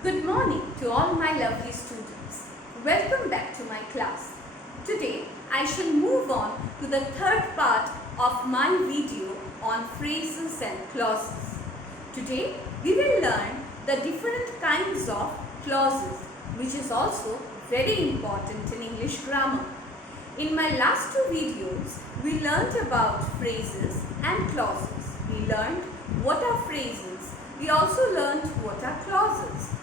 Good morning to all my lovely students. Welcome back to my class. Today I shall move on to the third part of my video on phrases and clauses. Today we will learn the different kinds of clauses, which is also very important in English grammar. In my last two videos, we learned about phrases and clauses. We learned what are phrases. We also learned what are clauses.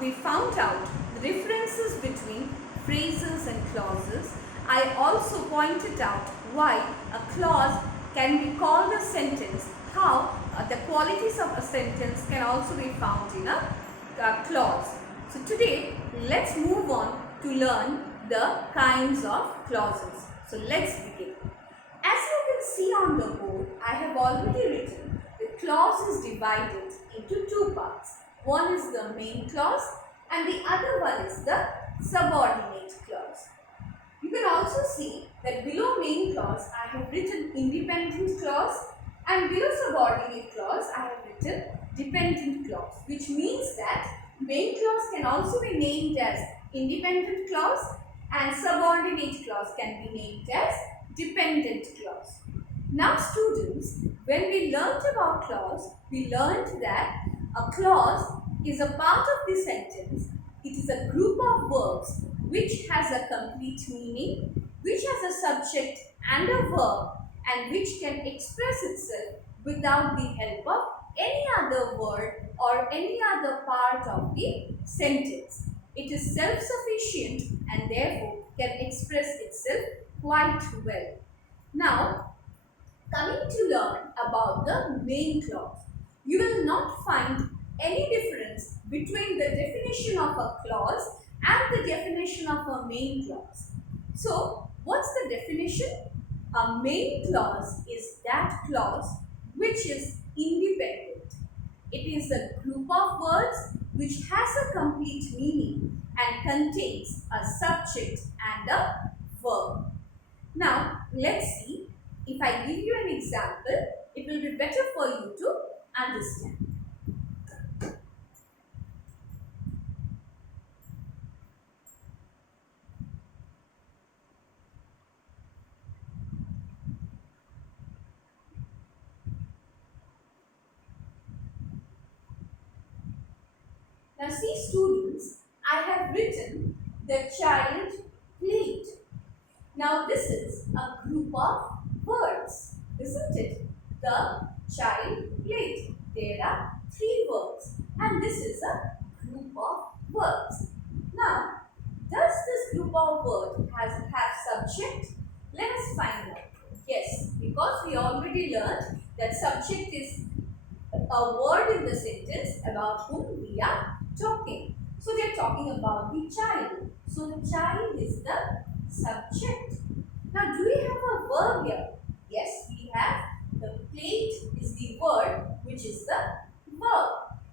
We found out the differences between phrases and clauses. I also pointed out why a clause can be called a sentence, how the qualities of a sentence can also be found in a clause. So today, let's move on to learn the kinds of clauses. So let's begin. As you can see on the board, I have already written the clause is divided into two parts. One is the main clause and the other one is the subordinate clause. You can also see that below main clause I have written independent clause and below subordinate clause I have written dependent clause, which means that main clause can also be named as independent clause and subordinate clause can be named as dependent clause. Now students, when we learnt about clause, we learnt that a clause is a part of the sentence. It is a group of verbs which has a complete meaning, which has a subject and a verb, and which can express itself without the help of any other word or any other part of the sentence. It is self-sufficient and therefore can express itself quite well. Now, coming to learn about the main clause, you will not find any difference between the definition of a clause and the definition of a main clause. So, what's the definition? A main clause is that clause which is independent. It is a group of words which has a complete meaning and contains a subject and a verb. Now, let's see. If I give you an example, it will be better for you to understand. Now see students, I have written the child played. Now this is a group of words, isn't it? The child played. There are three words and this is a group of words. Now, does this group of words have subject? Let us find out. Yes, because we already learned that subject is a word in the sentence about whom we are talking. So we are talking about the child. So the child is the subject. Now do we have a verb here? Yes, we have. The plate is the word which is the verb.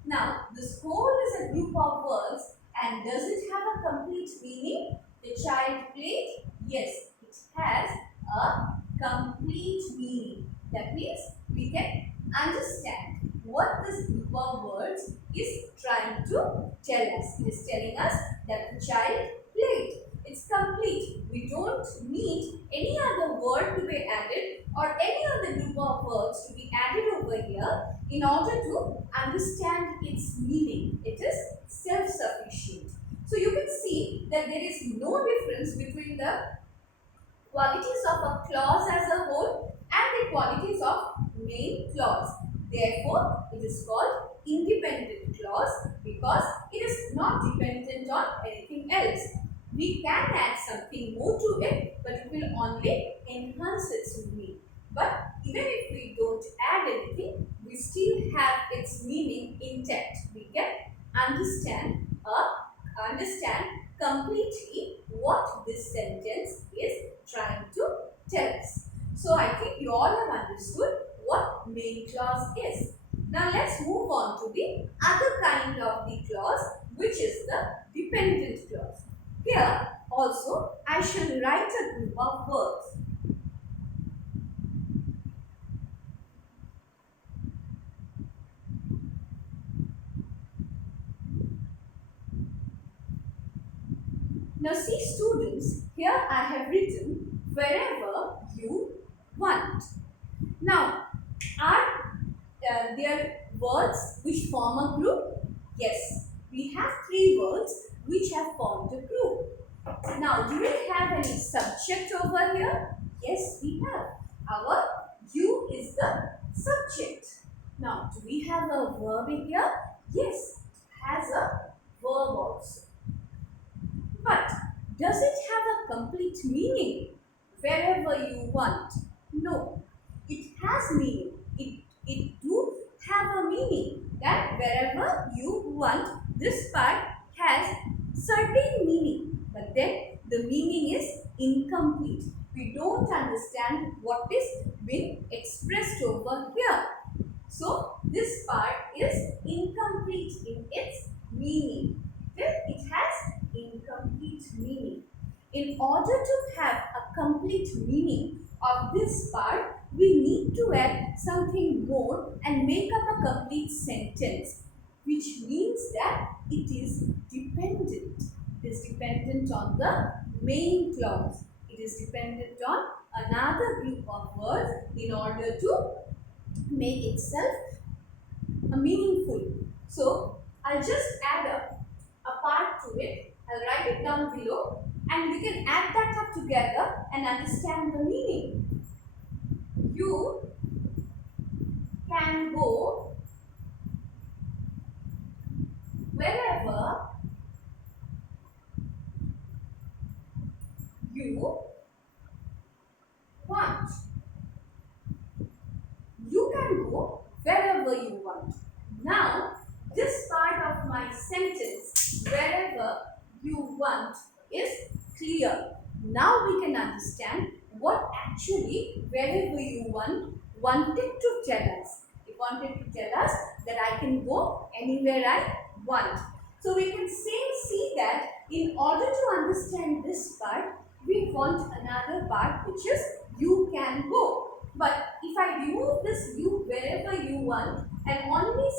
Now this whole is a group of words and does it have a complete meaning? The child plate? Yes, it has a complete meaning. That means we can understand what this group of words is trying to tell us. It is telling us that the child played. It's complete. We don't need any other word to be added or any other group of words to be added over here in order to understand its meaning. It is self-sufficient. So you can see that there is no difference between the qualities of a clause as a whole and the qualities of main clause. Therefore, it is called independent clause because it is not dependent on anything else. We can add something more to it, but it will only enhance its meaning. But even if we don't add anything, we still have its meaning intact. We can understand completely what this sentence is trying to tell us. So I think you all have understood what main clause is. Now let's move on to the other kind of the clause, which is the dependent clause. Here also I shall write a group of words. Now see students, here I have written wherever you want. Now, are there words which form a group? Yes, we have three words which have formed a group. Now, do we have any subject over here? Yes, we have. Our you is the subject. Now, do we have a verb in here? Yes, it has a verb also. But does it have a complete meaning wherever you want? No, it has meaning. It do have a meaning that wherever you want, this part has certain meaning. But then the meaning is incomplete. We don't understand what is being expressed over here. So this part is incomplete in its meaning. Then it has incomplete meaning. In order to have a complete meaning of this part, we need to add something more and make up a complete sentence, which means that it is dependent. It is dependent on the main clause. It is dependent on another group of words in order to make itself meaningful. So I'll just add a part to it. I'll write it down below and we can add that up together and understand the meaning. You can go wherever you want. You can go wherever you want. Now, this part of my sentence, wherever you want, is clear. Now we can understand what actually wherever you want wanted to tell us. It wanted to tell us that I can go anywhere I want. So we can see that in order to understand this part, we want another part which is you can go. But if I remove this you wherever you want and only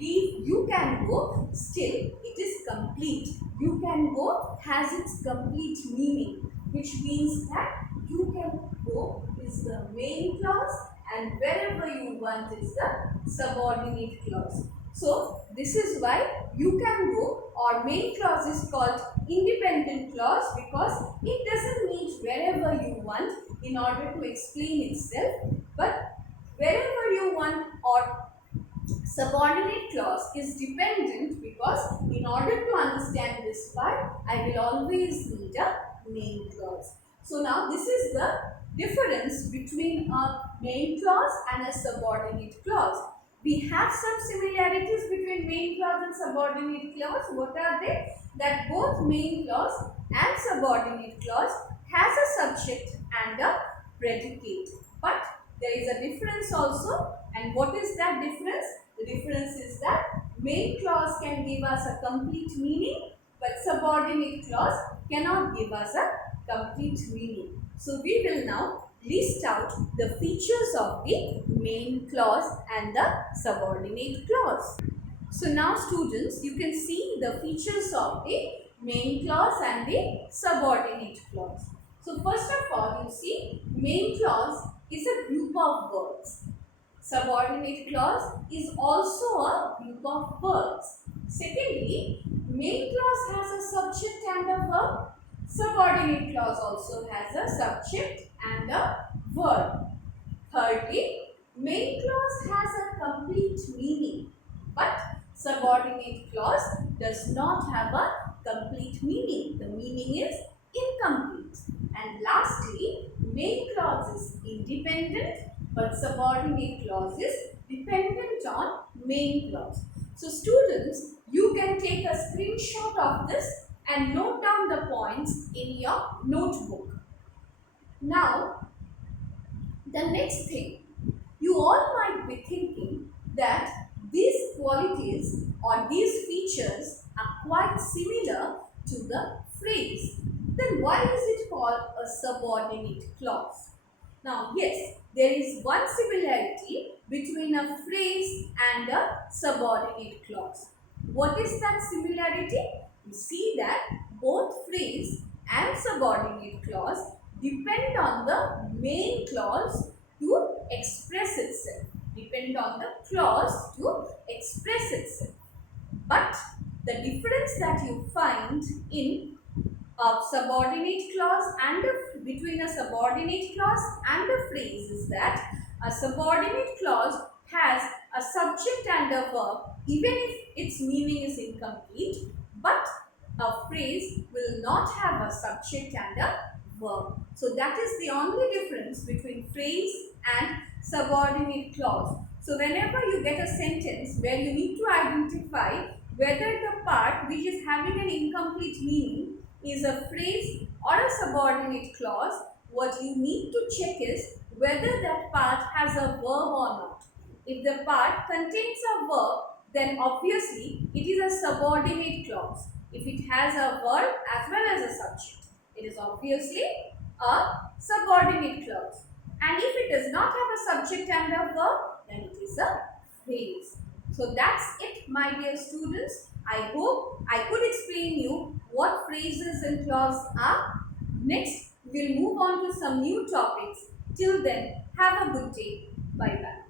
leave you can go, still it is complete. You can go has its complete meaning, which means that you can go is the main clause and wherever you want is the subordinate clause. So this is why you can go or main clause is called independent clause, because it doesn't need wherever you want in order to explain itself, but wherever you want or subordinate clause is dependent, because in order to understand this part, I will always need a main clause. So now this is the difference between a main clause and a subordinate clause. We have some similarities between main clause and subordinate clause. What are they? That both main clause and subordinate clause has a subject and a predicate. But there is a difference also. And what is that difference? The difference is that main clause can give us a complete meaning, but subordinate clause cannot give us a complete meaning. So we will now list out the features of the main clause and the subordinate clause. So now students, you can see the features of the main clause and the subordinate clause. So first of all, you see main clause is a group of words. Subordinate clause is also a group of words. Secondly, main clause has a subject and a verb. Subordinate clause also has a subject and a verb. Thirdly, main clause has a complete meaning, but subordinate clause does not have a complete meaning. The meaning is incomplete. And lastly, main clause is independent, but subordinate clause is dependent on main clause. So students, you can take a screenshot of this and note down the points in your notebook. Now, the next thing, you all might be thinking that these qualities or these features are quite similar to the phrase. Then why is it called a subordinate clause? Now, yes, there is one similarity between a phrase and a subordinate clause. What is that similarity? You see that both phrase and subordinate clause depend on the main clause to express itself. Depend on the clause to express itself. But the difference that you find in a subordinate clause and between a subordinate clause and a phrase is that a subordinate clause has a subject and a verb even if its meaning is incomplete, but a phrase will not have a subject and a verb. So that is the only difference between phrase and subordinate clause. So whenever you get a sentence where you need to identify whether the part which is having an incomplete meaning is a phrase or a subordinate clause, what you need to check is whether that part has a verb or not. If the part contains a verb, then obviously it is a subordinate clause. If it has a verb as well as a subject, it is obviously a subordinate clause. And if it does not have a subject and a verb, then it is a phrase. So that's it, my dear students. I hope I could explain you what phrases and clauses are. Next, we'll move on to some new topics. Till then, have a good day. Bye bye.